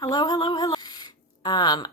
Hello, hello, hello.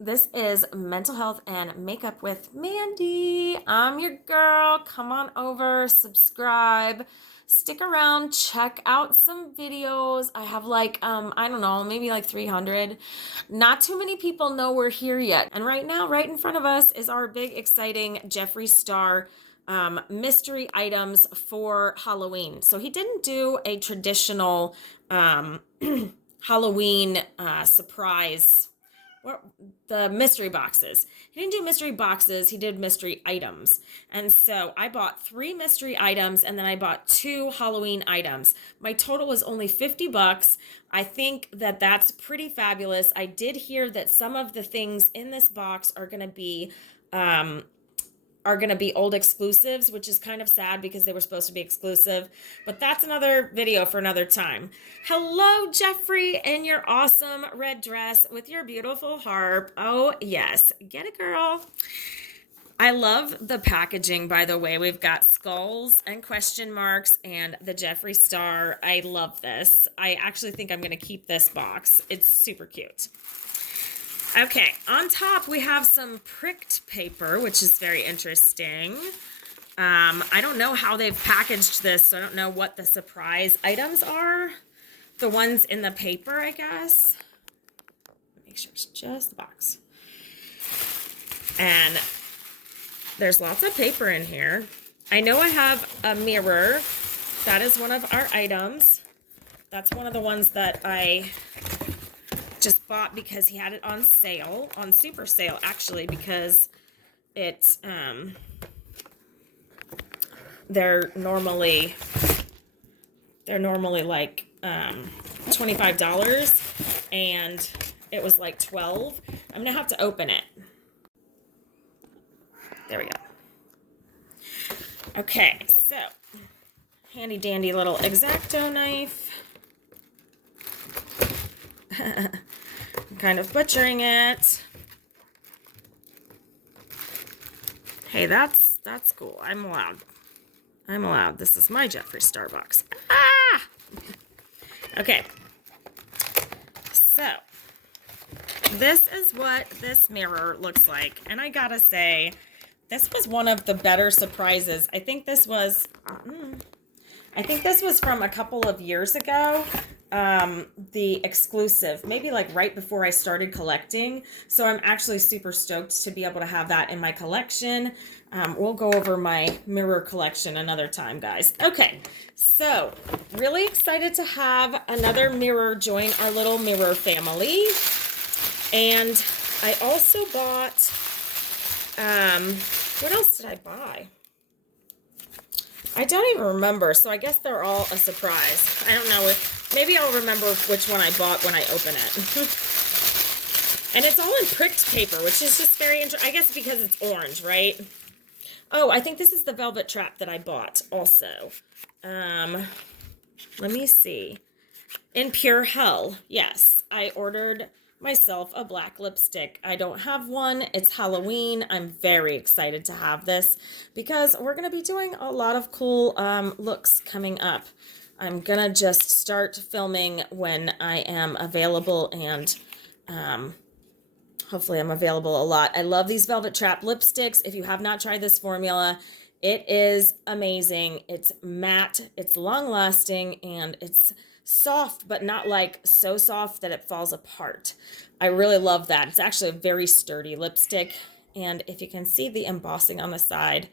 This is Mental Health and Makeup with Mandy. I'm your girl. Come on over, subscribe, stick around, check out some videos. I have I don't know, maybe like 300. Not too many people know we're here yet. And right now, right in front of us is our big, exciting Jeffree Star mystery items for Halloween. So he didn't do a traditional Halloween surprise. What the mystery boxes. He didn't do mystery boxes, he did mystery items. And so I bought 3 mystery items and then I bought 2 Halloween items. My total was only 50 bucks. I think that that's pretty fabulous. I did hear that some of the things in this box are going to be old exclusives, which is kind of sad because they were supposed to be exclusive, but that's another video for another time. Hello, Jeffree, in your awesome red dress with your beautiful harp. Oh, yes. Get it, girl. I love the packaging, by the way. We've got skulls and question marks and the Jeffree Star. I love this. I actually think I'm going to keep this box. It's super cute. Okay, on top we have some pricked paper, which is very interesting. I don't know how they've packaged this, so I don't know what the surprise items are. The ones in the paper, I guess. Make sure it's just the box. And there's lots of paper in here. I know I have a mirror. That is one of our items. That's one of the ones that I just bought because he had it on sale, on super sale actually, because it's they're normally like $25 and it was like 12. I'm gonna have to open it. There we go. Okay, so handy dandy little X-Acto knife. I'm kind of butchering it. Hey, that's cool. I'm allowed. This is my Jeffree Star box. Ah! Okay. So, this is what this mirror looks like. And I gotta say, this was one of the better surprises. I think this was from a couple of years ago. The exclusive, maybe like right before I started collecting. So I'm actually super stoked to be able to have that in my collection. We'll go over my mirror collection another time, guys. Okay, so really excited to have another mirror join our little mirror family. And I also bought, what else did I buy? I don't even remember, so I guess they're all a surprise. I don't know if, maybe I'll remember which one I bought when I open it. And it's all in pricked paper, which is just very interesting. I guess because it's orange, right? Oh, I think this is the velvet trap that I bought also. Let me see. In Pure Hell, yes. I ordered myself a black lipstick. I don't have one. It's Halloween. I'm very excited to have this because we're going to be doing a lot of cool looks coming up. I'm going to just start filming when I am available and hopefully I'm available a lot. I love these Velvet Trap lipsticks. If you have not tried this formula, it is amazing. It's matte, it's long lasting, and it's soft, but not like so soft that it falls apart. I really love that. It's actually a very sturdy lipstick. And if you can see, the embossing on the side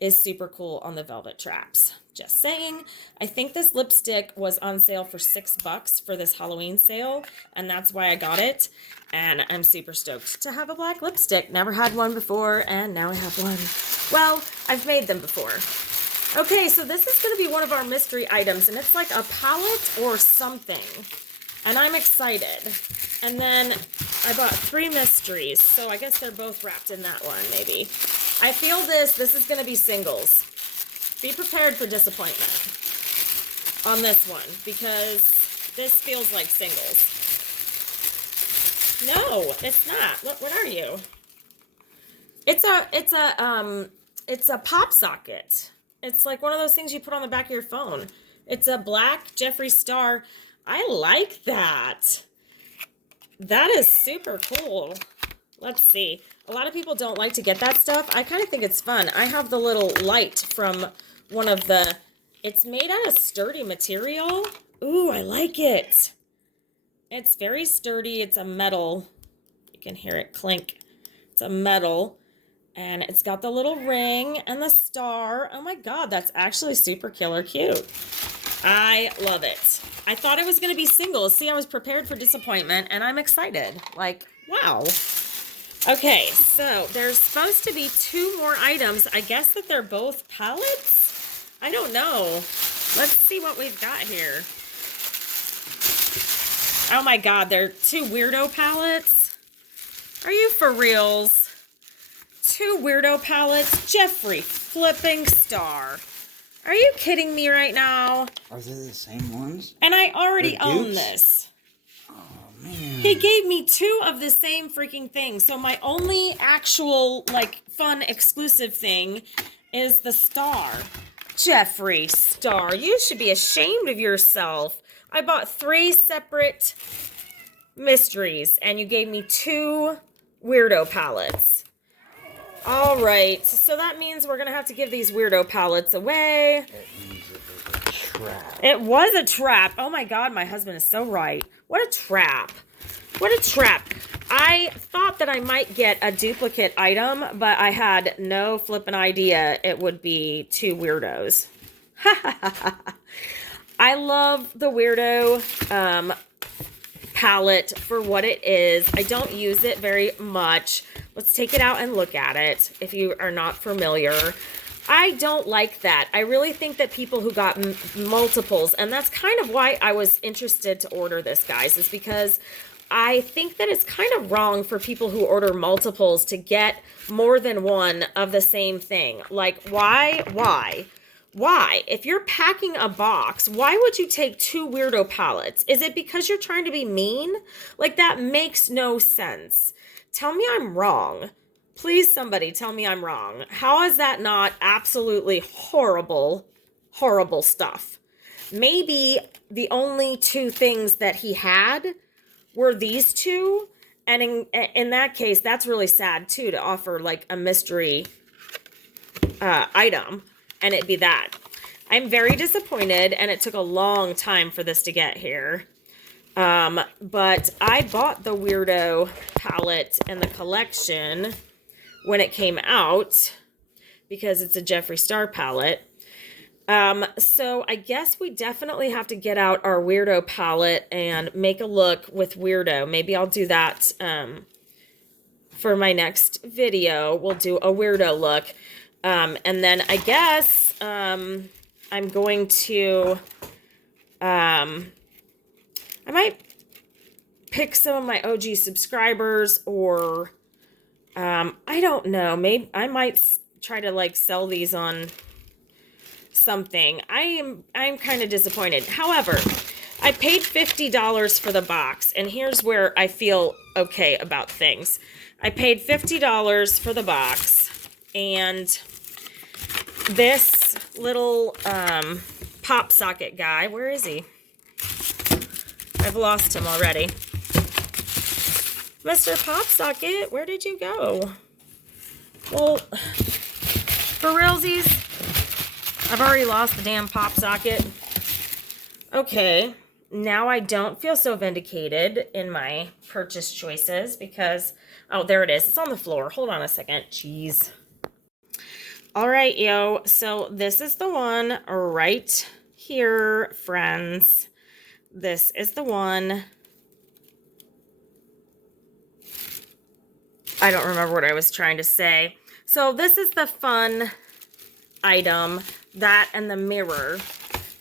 is super cool on the Velvet Traps. Just saying. I think this lipstick was on sale for $6 for this Halloween sale, and that's why I got it. And I'm super stoked to have a black lipstick. Never had one before, and now I have one. Well, I've made them before. Okay, so this is going to be one of our mystery items, and it's like a palette or something. And I'm excited. And then I bought 3 mysteries, so I guess they're both wrapped in that one, maybe. I feel this is going to be singles. Be prepared for disappointment on this one, because this feels like singles. No, it's not. What are you? It's a pop socket. It's like one of those things you put on the back of your phone. It's a black Jeffree Star. I like that. That is super cool. Let's see. A lot of people don't like to get that stuff. I kind of think it's fun. I have the little light from one of the... It's made out of sturdy material. Ooh, I like it. It's very sturdy. It's a metal. You can hear it clink. It's a metal. And it's got the little ring and the star. Oh my God, that's actually super killer cute. I love it. I thought it was going to be singles. See, I was prepared for disappointment, and I'm excited. Like, wow. Okay, so there's supposed to be 2 more items. I guess that they're both palettes? I don't know. Let's see what we've got here. Oh my God, they're 2 weirdo palettes? Are you for reals? 2 weirdo palettes? Jeffree flipping Star. Are you kidding me right now? Are they the same ones? And I already own this. Oh, man. He gave me 2 of the same freaking thing. So my only actual, like, fun exclusive thing is the star. Jeffree Star, you should be ashamed of yourself. I bought 3 separate mysteries, and you gave me 2 weirdo palettes. All right, so that means we're going to have to give these weirdo palettes away. That means it was a trap. It was a trap. Oh my God, my husband is so right. What a trap. What a trap. I thought that I might get a duplicate item, but I had no flippin' idea it would be 2 weirdos. I love the weirdo palette for what it is. I don't use it very much. Let's take it out and look at it if you are not familiar. I don't like that. I really think that people who got multiples, and that's kind of why I was interested to order this, guys, is because I think that it's kind of wrong for people who order multiples to get more than one of the same thing. Like, why? Why? If you're packing a box, why would you take 2 weirdo palettes? Is it because you're trying to be mean? Like, that makes no sense. Tell me I'm wrong. Please, somebody tell me I'm wrong. How is that not absolutely horrible, horrible stuff? Maybe the only 2 things that he had were these 2. And in that case, that's really sad, too, to offer, like, a mystery item. And it'd be that. I'm very disappointed, and it took a long time for this to get here. But I bought the weirdo palette in the collection when it came out because it's a Jeffree Star palette. So I guess we definitely have to get out our weirdo palette and make a look with weirdo. Maybe I'll do that for my next video. We'll do a weirdo look. And then I guess I'm going to, I might pick some of my OG subscribers, or I don't know. Maybe I might try to like sell these on something. I'm kind of disappointed. However, I paid $50 for the box, and here's where I feel okay about things. I paid $50 for the box, and this little pop socket guy, where is he? I've lost him already. Mr. Pop Socket, where did you go? Well, for realsies, I've already lost the damn pop socket. Okay, now I don't feel so vindicated in my purchase choices because, oh, there it is. It's on the floor. Hold on a second. Jeez. All right, yo. So this is the one right here, friends. This is the one. I don't remember what I was trying to say. So this is the fun item, that and the mirror.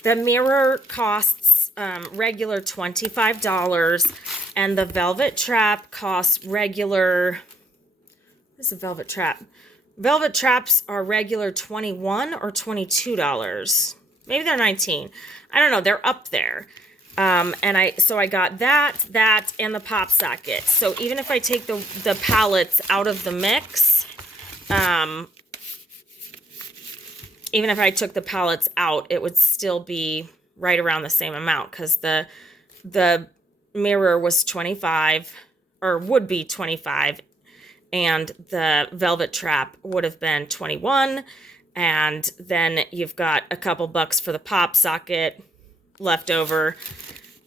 The mirror costs regular $25, and the velvet trap costs regular, this is a velvet trap. Velvet traps are regular $21 or $22. Maybe they're $19. I don't know. They're up there. So I got that, and the pop socket. So even if I take the palettes out of the mix, even if I took the palettes out, it would still be right around the same amount because the mirror was $25 or would be 25, and the Velvet Trap would have been 21. And then you've got a couple bucks for the pop socket left over.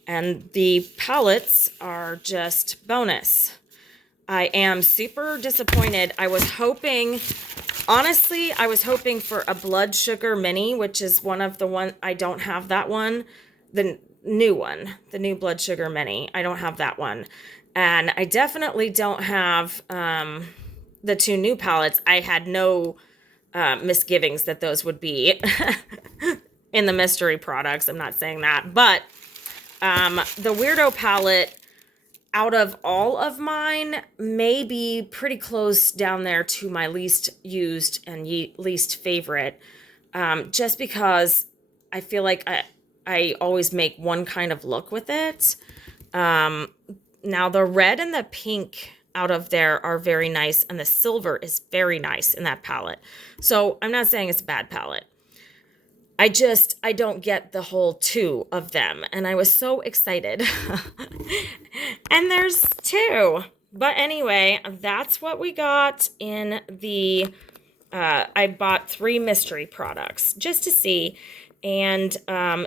And the palettes are just bonus. I am super disappointed. Honestly, I was hoping for a Blood Sugar Mini, which is one of the one, I don't have that one. The new one, the new Blood Sugar Mini. I don't have that one. And I definitely don't have the two new palettes. I had no misgivings that those would be in the mystery products. I'm not saying that. But the Weirdo palette, out of all of mine, may be pretty close down there to my least used and least favorite. Just because I feel like I always make one kind of look with it. Now the red and the pink out of there are very nice, and the silver is very nice in that palette. So I'm not saying it's a bad palette. I don't get the whole two of them, and I was so excited. And there's two. But anyway, that's what we got in the, I bought 3 mystery products just to see. And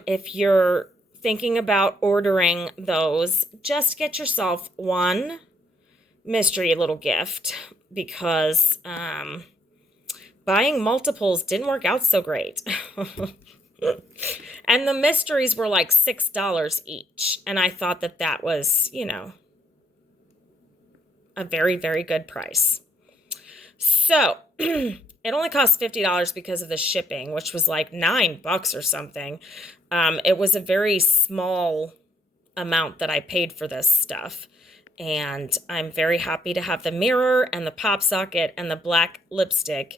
if you're thinking about ordering those, just get yourself one mystery little gift, because buying multiples didn't work out so great. And the mysteries were like $6 each. And I thought that was, a very, very good price. So it only cost $50 because of the shipping, which was like $9 or something. It was a very small amount that I paid for this stuff. And I'm very happy to have the mirror and the pop socket and the black lipstick